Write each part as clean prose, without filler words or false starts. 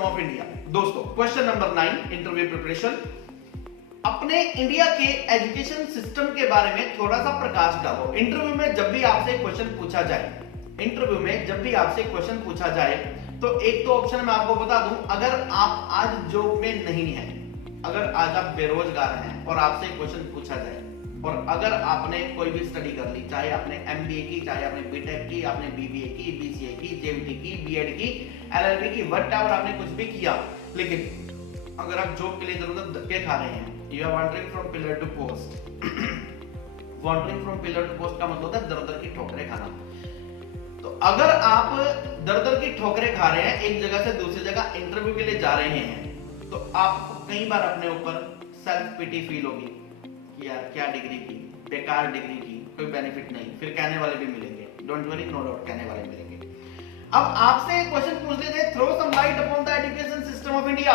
System of India. दोस्तों question number 9 interview preparation. अपने India के एजुकेशन सिस्टम के बारे में थोड़ा सा प्रकाश डालो। इंटरव्यू में जब भी आपसे क्वेश्चन पूछा जाए, तो एक तो ऑप्शन मैं आपको बता दूं, अगर आप आज जॉब में नहीं हैं, अगर आज आप बेरोजगार हैं और आपसे क्वेश्चन पूछा जाए, और अगर आपने कोई भी स्टडी कर ली, चाहे आपने एमबीए की, चाहे आपने बीटेक की, आपने बीबीए की, बीसीए की, जेईटी की, बीएड की, एलएलबी की, व्हाटएवर आपने कुछ भी किया, लेकिन अगर आप जॉब के लिए जरूरत धक्के खा रहे हैं, you are wandering from pillar to post. Wandering from pillar to post का मतलब होता है दर-दर की ठोकरें खाना। तो अगर आप दर-दर की ठोकरें खा रहे हैं, एक जगह से दूसरी जगह इंटरव्यू के लिए जा रहे हैं, तो आपको कई बार अपने ऊपर सेल्फ पिटी फील होगी कि यार क्या डिग्री की, बेकार डिग्री की, कोई बेनिफिट नहीं। फिर कहने वाले भी मिलेंगे, डोंट वरी, नो डाउट कहने वाले मिलेंगे। अब आपसे एक क्वेश्चन पूछ लेते हैं, throw some light upon the education system of India.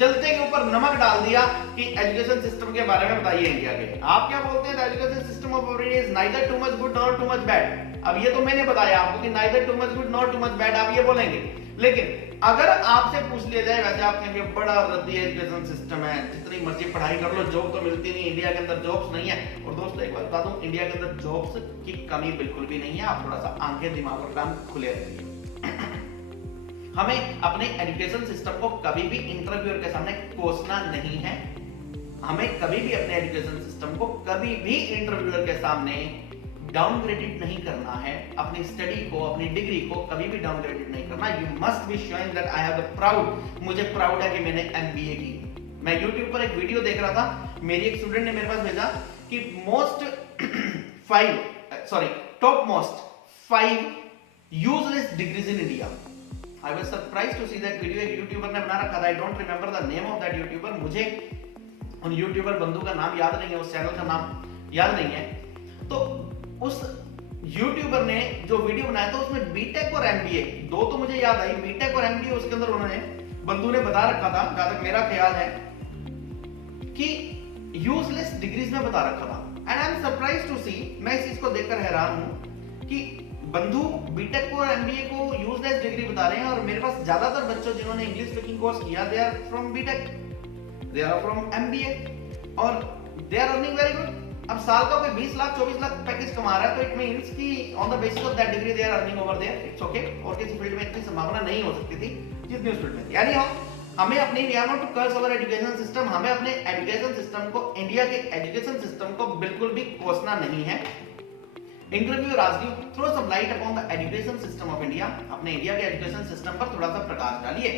जलते के ऊपर नमक डाल दिया कि एजुकेशन सिस्टम के बारे में बताइए इंडिया के। आप क्या बोलते हैं, the education system of India is neither too much good nor too much bad. अब ये तो मैंने बताया आपको कि neither too much good nor too much bad, आप ये बोलेंगे। लेकिन अगर आपसे पूछ लिया जाए, वैसे आप कहेंगे बड़ा रद्दी एजुकेशन सिस्टम है, जितनी मर्जी पढ़ाई कर लो, जॉब तो मिलती नहीं, इंडिया के अंदर जॉब्स नहीं है। और दोस्तों एक बात बता दूं, इंडिया के अंदर जॉब्स की कमी बिल्कुल भी नहीं है। आप थोड़ा सा आंखें दिमाग और कान खुले रखिए। हमें अपने एजुकेशन सिस्टम को कभी भी इंटरव्यूअर के सामने कोसना नहीं है। हमें कभी भी अपने एजुकेशन सिस्टम को कभी भी इंटरव्यूअर के सामने डाउनग्रेडेड नहीं करना है। अपनी स्टडी को, अपनी डिग्री को कभी भी डाउनग्रेडेड नहीं करना। You must be showing that I have the proud, मुझे प्राउड है कि मैंने एमबीए की। मैं YouTube पर एक वीडियो देख रहा था, मेरी एक स्टूडेंट ने मेरे पास भेजा कि top most 5 useless degrees in India. I was surprised to see that video। एक यूट्यूबर ने बना रखा था, I don't remember the name of that YouTuber। मुझे उन यूट्यूबर बंधु का नाम याद नहीं है, उस चैनल का नाम याद नहीं है। तो उस यूट्यूबर ने जो वीडियो बनाया था, उसमें बीटेक और एमबीए दो तो मुझे याद आई, बीटेक और एमबीए उसके अंदर उन्होंने बंधु ने बता रखा था, जहां तक मेरा ख्याल है कि यूजलेस डिग्रीज में बता रखा था। And I am surprised to see, मैं इस चीज को देखकर हैरान हूं कि बंधु बीटेक को और एमबीए को यूजलेस डिग्री बता रहे हैं, और मेरे पास ज्यादातर बच्चों जिन्होंने इंग्लिश स्पीकिंग कोर्स किया, they are from BTech, they are from MBA, और they are earning very good. अब साल का कोई 20 लाख 24 लाख पैकेज कमा रहा है, तो इट मींस कि on the basis of that degree they are earning over there, it's okay. और किसी फील्ड में इतनी संभावना नहीं हो सकती थी जितनी उस फील्ड में थी। यानी हमें अपने इंडिया में to curse our education system, हमें अपने एजुकेशन सिस्टम को, इंडिया के एजुकेशन सिस्टम को बिल्कुल भी कोसना नहीं है। Interview ask you, throw some light upon the education system of India. अपने इंडिया के एजुकेशन सिस्टम पर थोड़ा सा प्रकाश डालिए।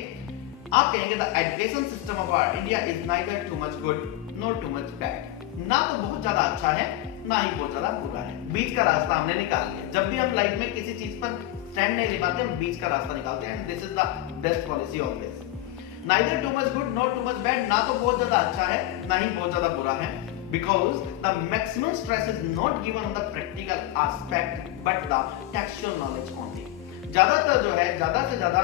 आप कहेंगे the education system of our India is neither too much good nor too much bad. ना तो बहुत ज्यादा अच्छा है, ना ही बहुत ज्यादा बुरा है, बीच का रास्ता हमने निकाल लिया। जब भी हम लाइफ में किसी चीज पर स्टैंड नहीं ले पाते, हम बीच का रास्ता निकालते हैं। This is the best policy always. Neither too much good nor too much bad, ना तो बहुत ज्यादा अच्छा है, ना ही बहुत ज्यादा बुरा है। Because the maximum stress is not given on the practical aspect but the textual knowledge only। ज्यादातर जो है, ज्यादा से ज्यादा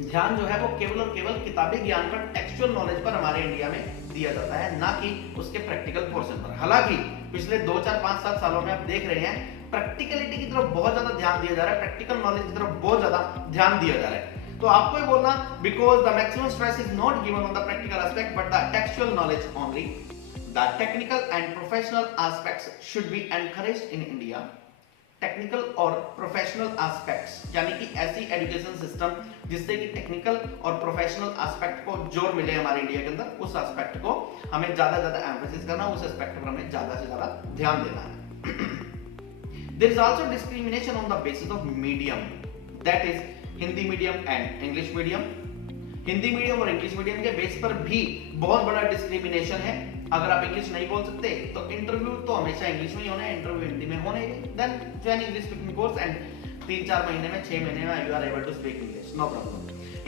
ध्यान जो है वो केवल और केवल किताबी ज्ञान पर, टेक्सचुअल नॉलेज पर हमारे इंडिया में दिया जाता है, ना कि उसके प्रैक्टिकल पोर्शन पर। हालांकि पिछले 2 4 5 7 सालों में आप देख रहे हैं प्रैक्टिकलिटी की तरफ बहुत ज्यादा ध्यान दिया जा रहा है, प्रैक्टिकल नॉलेज की तरफ बहुत ज्यादा ध्यान दिया जा रहा है। तो आपको ये बोलना, because the maximum stress is not given on the practical aspect but the textual knowledge only. The technical and professional aspects should be encouraged in India। Technical और प्रोफेशनल एस्पेक्ट्स, यानी कि ऐसी एजुकेशन सिस्टम जिससे कि technical और professional aspect को जोर मिले हमारे इंडिया के अंदर, उस एस्पेक्ट को हमें ज्यादा ज्यादा एम्फेसिस करना, उस एस्पेक्ट पर हमें ज्यादा से ज्यादा ध्यान देना है। There is also discrimination on the basis of medium, that is Hindi medium and English medium. Hindi medium और इंग्लिश मीडियम के बेस पर भी बहुत बड़ा डिस्क्रिमिनेशन है। अगर आप इंग्लिश नहीं बोल सकते तो इंटरव्यू तो हमेशा इंग्लिश में ही होना है, इंटरव्यू हिंदी में होने ही। Then join English speaking course and 3-4 महीने में, 6 महीने में you are able to speak English, no problem.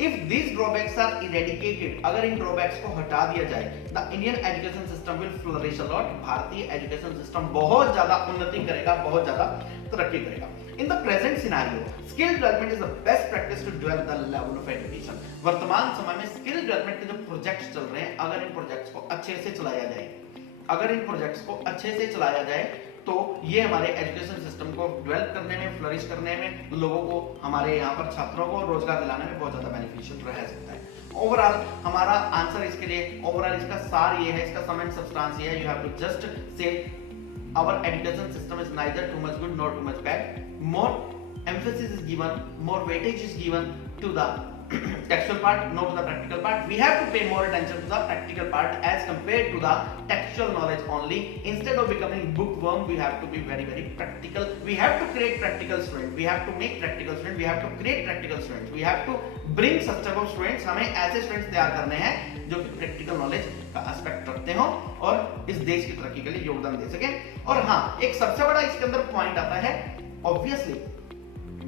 If these drawbacks are eradicated, अगर इन ड्रॉबैक्स को हटा दिया जाए, the Indian education system will flourish a lot। भारतीय एजुकेशन सिस्टम बहुत ज्यादा उन्नति करेगा, बहुत ज्यादा तरक्की करेगा। In the present scenario, skill development is the best practice to develop the level of education। वर्तमान समय में स्किल डेवलपमेंट के जो प्रोजेक्ट्स चल रहे हैं, अगर इन प्रोजेक्ट्स को अच्छे से चलाया जाए, तो ये हमारे एजुकेशन सिस्टम को डेवलप करने में, फ्लरिश करने में, लोगों को, हमारे यहाँ पर छात्रों को रोजगार दिलाने में बहुत ज्यादा बेनिफिशियल रह सकता है। ओवरऑल हमारा आंसर इसके लिए, ओवरऑल इसका सार ये है, इसका सम एंड सब्सटेंस ये है, you have to just say our education system is neither too much good not too much bad, more emphasis is given, more weightage is given to the textual part, not to the practical part. We have to pay more attention to the practical part as compared to the textual knowledge only. Instead of becoming bookworm, we have to be very practical. We have to create practical students. We have to make practical students. We have to create practical students. We have to bring such type of students. हमें ऐसे students तैयार करने हैं जो कि practical knowledge का aspect रखते हो और इस देश की तरक्की के लिए योगदान दे सके। और हाँ, एक सबसे बड़ा इसके अंदर पॉइंट आता है, obviously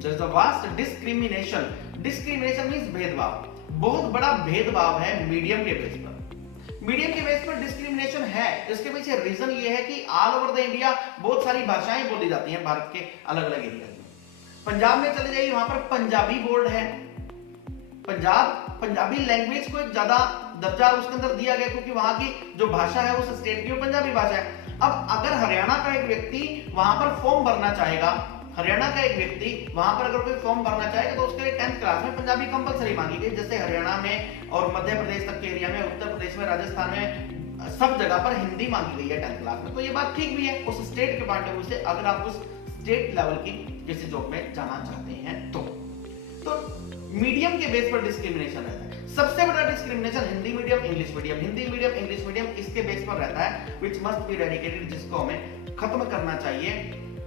there is a vast discrimination. Discrimination means भेदभाव। बहुत बड़ा भेदभाव है मीडियम के बेस पर। मीडियम के बेस पर डिस्क्रिमिनेशन है। इसके पीछे रीजन ये है कि ऑल ओवर द इंडिया बहुत सारी भाषाएं बोली जाती हैं भारत के अलग अलग एरिया में। पंजाब में चले जाइए, वहां पर पंजाबी बोर्ड है। पंजाबी लैंग्वेज को एक ज्यादा दर्जा उसके अंदर दिया गया क्योंकि वहां की जो भाषा है उस स्टेट की वो पंजाबी भाषा है। अब अगर हरियाणा का एक व्यक्ति वहां पर फॉर्म भरना चाहेगा, हरियाणा का एक व्यक्ति वहां पर अगर कोई फॉर्म भरना चाहेगा तो उसके लिए 10th क्लास में पंजाबी कंपलसरी मांगी गई। जैसे हरियाणा में और मध्य प्रदेश तक के एरिया में, उत्तर प्रदेश में, राजस्थान में सब जगह पर हिंदी मांगी गई है 10th क्लास में। तो ये बात ठीक भी है उस स्टेट के पॉइंट ऑफ व्यू से, अगर आप उस स्टेट लेवल की किसी जॉब में जाना चाहते हैं तो मीडियम के बेस पर डिस्क्रिमिनेशन रहता है। सबसे बड़ा discrimination Hindi medium, English medium, Hindi medium, English medium, इसके बेस पर रहता है, व्हिच मस्ट बी एरेडिकेटेड, जिसको हमें खत्म करना चाहिए।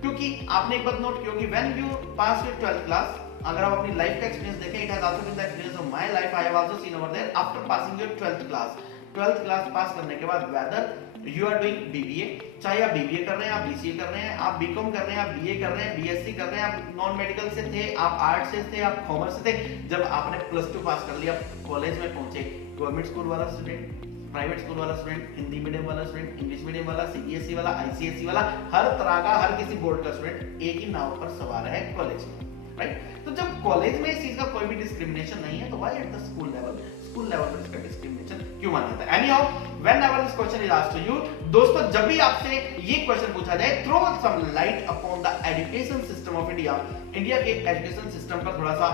क्योंकि आपने एक बात नोट की होगी, when you pass your 12th class, अगर आप अपनी लाइफ का एक्सपीरियंस देखें, it has also been the experience of my life, I have also seen over there, after passing your 12th class, 12th class pass करने के बाद whether you are doing BBA, चाहे आप बीबीए कर रहे हैं, आप बीसीए कर रहे हैं, आप बीकॉम कर रहे हैं, आप बीए कर रहे हैं, बीएससी कर रहे हैं, आप नॉन मेडिकल से थे, आप आर्ट्स से थे, आप कॉमर्स से थे, जब आपने +2 पास कर लिया, कॉलेज में पहुंचे, गवर्नमेंट स्कूल वाला स्टूडेंट, प्राइवेट स्कूल वाला स्टूडेंट, हिंदी मीडियम वाला स्टूडेंट, इंग्लिश मीडियम वाला, सीबीएसई वाला, आईसीएसई वाला, हर तरह का, हर किसी बोर्ड का स्टूडेंट एक ही नाव पर सवार है कॉलेज में, राइट। तो जब कॉलेज में इस चीज का कोई भी डिस्क्रिमिनेशन नहीं है तो why at the school level पर इसका डिस्क्रिमिनेशन क्यों माना जाता है? Anyhow, whenever this question is asked to you, दोस्तों जब भी आपसे ये क्वेश्चन पूछा जाए, throw some light upon the education system of India, India के एजुकेशन सिस्टम पर थोड़ा सा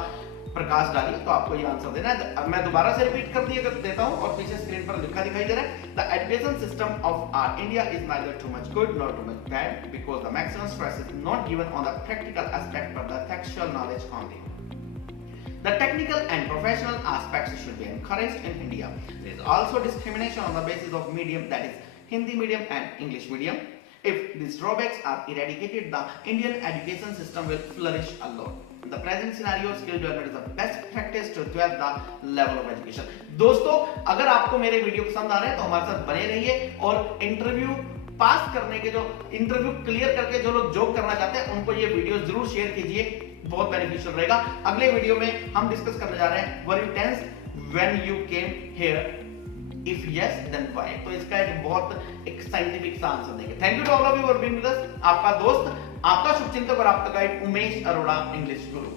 प्रकाश डालिए तो आपको ये आंसर देना है। मैं दोबारा से रिपीट कर देता हूं और पीछे स्क्रीन पर लिखा दिखाई दे रहा है, the education system of our India is neither too much good not too much bad because the maximum stress is not given on the practical aspect but the textual knowledge only. The technical and professional aspects should be encouraged in India. There is also discrimination on the basis of medium, that is Hindi medium and English medium. If these drawbacks are eradicated, the Indian education system will flourish a lot. In the present scenario, skill development is the best practice to develop the level of education. दोस्तों, अगर आपको मेरे video पसंद आ रहे हैं तो हमारे साथ बने रहिए और इंटरव्यू पास करने के, जो इंटरव्यू क्लियर करके जो लोग जॉब करना चाहते हैं उनको ये वीडियो जरूर शेयर कीजिए, बहुत बेनिफिशियल रहेगा। अगले वीडियो में हम डिस्कस करने जा रहे हैं, were you tense when you came here, if yes then why. तो इसका एक बहुत एक साइंटिफिक सा आंसर देंगे। Thank you to all of you for being with us. आपका दोस्त, आपका शुभचिंतक और आपका गाइड उमेश अरोड़ा, इंग्लिश गुरु।